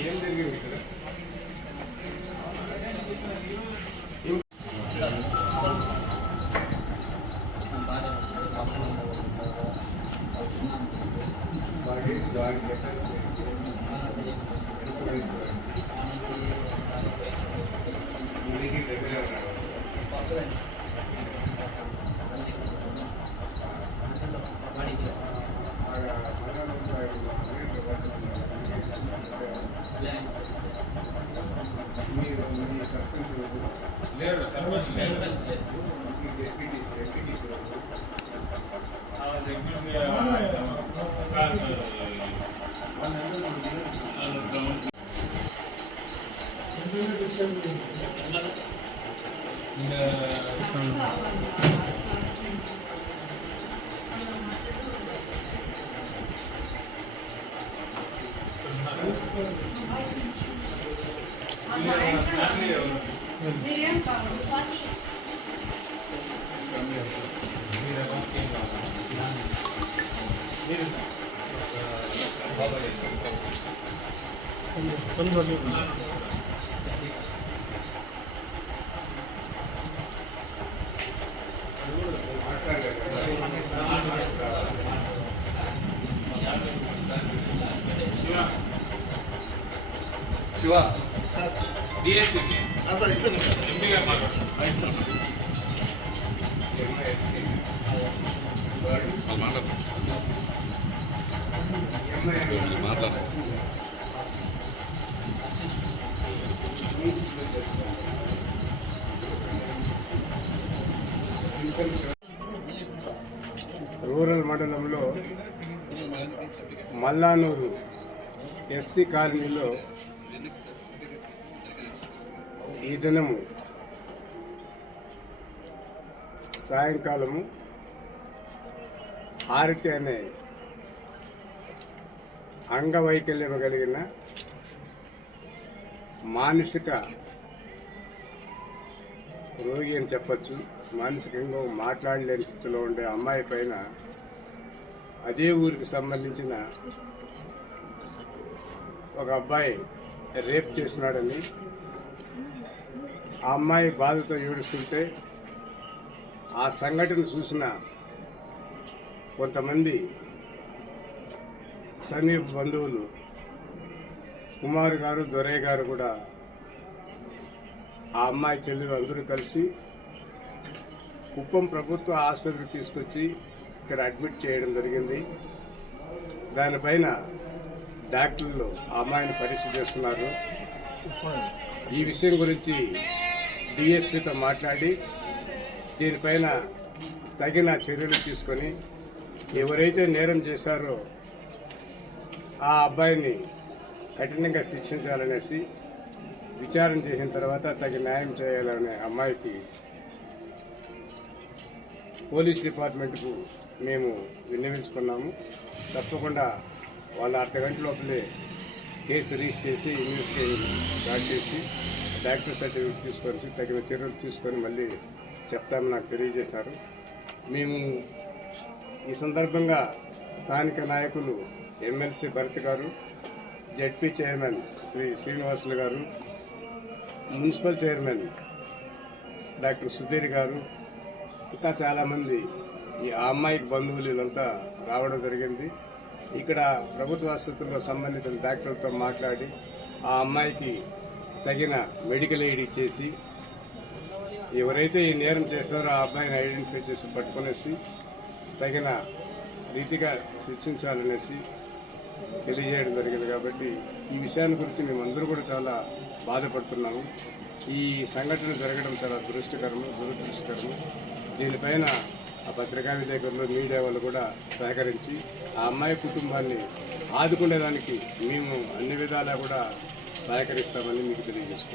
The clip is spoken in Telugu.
ఏం జరిగింది ఇక్కడ? లేరు సర్పంచ్ శివ డిఎస్పీ సార్ ఇస్తాను సార్ ఎంపీ గారు మాట్లాడుతున్నారు రూరల్ మండలంలో మల్లానూరు ఎస్సీ కాలనీలో ఈ దినము సాయంకాలము హారతి అనే అంగవైకల్యం కలిగిన మానసిక రోగి అని చెప్పచ్చు, మానసికంగా మాట్లాడలేని స్థితిలో ఉండే అమ్మాయి పైన అదే ఊరికి సంబంధించిన ఒక అబ్బాయి రేప్ చేసినాడని ఆ అమ్మాయి బాధతో ఏడుస్తుంటే ఆ సంఘటన చూసిన కొంతమంది సమీప బంధువులు కుమార్ గారు దొరయ్య గారు కూడా ఆ అమ్మాయి చెల్లెలు అందరూ కలిసి కుప్పం ప్రభుత్వ ఆసుపత్రికి తీసుకొచ్చి ఇక్కడ అడ్మిట్ చేయడం జరిగింది. దానిపైన డాక్టర్లు ఆ అమ్మాయిని పరీక్ష చేస్తున్నారు. ఈ విషయం గురించి డిఎస్పీతో మాట్లాడి దీనిపైన తగిన చర్యలు తీసుకొని ఎవరైతే నేరం చేశారో ఆ అబ్బాయిని కఠినంగా శిక్షించాలనేసి విచారణ చేసిన తర్వాత తగిన న్యాయం చేయాలనే అమ్మాయికి పోలీస్ డిపార్ట్మెంట్కు మేము విన్నవించుకున్నాము. తప్పకుండా వాళ్ళ అర్ధగంట లోపలే కేసు రిజిస్టర్ చేసి ఇన్వెస్టిగేషన్ స్టార్ట్ చేసి డాక్టర్ సర్టిఫికేట్ తీసుకొని తగిన చర్యలు తీసుకొని మళ్ళీ చెప్తామని నాకు తెలియజేశారు. మేము ఈ సందర్భంగా స్థానిక నాయకులు ఎమ్మెల్సీ భరత్ గారు, జెడ్పీ చైర్మన్ శ్రీ శ్రీనివాసులు గారు, మున్సిపల్ చైర్మన్ డాక్టర్ సుధీర్ గారు, ఇంకా చాలామంది ఈ అమ్మాయికి బంధువులు వీళ్ళంతా రావడం జరిగింది. ఇక్కడ ప్రభుత్వ ఆసుపత్రిలో సంబంధించిన డాక్టర్లతో మాట్లాడి ఆ అమ్మాయికి తగిన మెడికల్ ఎయిడ్ ఇచ్చేసి ఎవరైతే ఈ నేరం చేస్తారో ఆ అబ్బాయిని ఐడెంటిఫై చేసి పట్టుకునేసి తగిన రీతిగా శిక్షించాలనేసి తెలియజేయడం జరిగింది. కాబట్టి ఈ విషయాన్ని గురించి మేమందరూ కూడా చాలా బాధపడుతున్నాము. ఈ సంఘటన జరగడం చాలా దురదృష్టకరము. దీనిపైన ఆ పత్రికా విలేకరులు, మీడియా వాళ్ళు కూడా సహకరించి ఆ అమ్మాయి కుటుంబాన్ని ఆదుకునేదానికి మేము అన్ని విధాలా కూడా సహకరిస్తామని మీకు తెలియజేస్తున్నాం.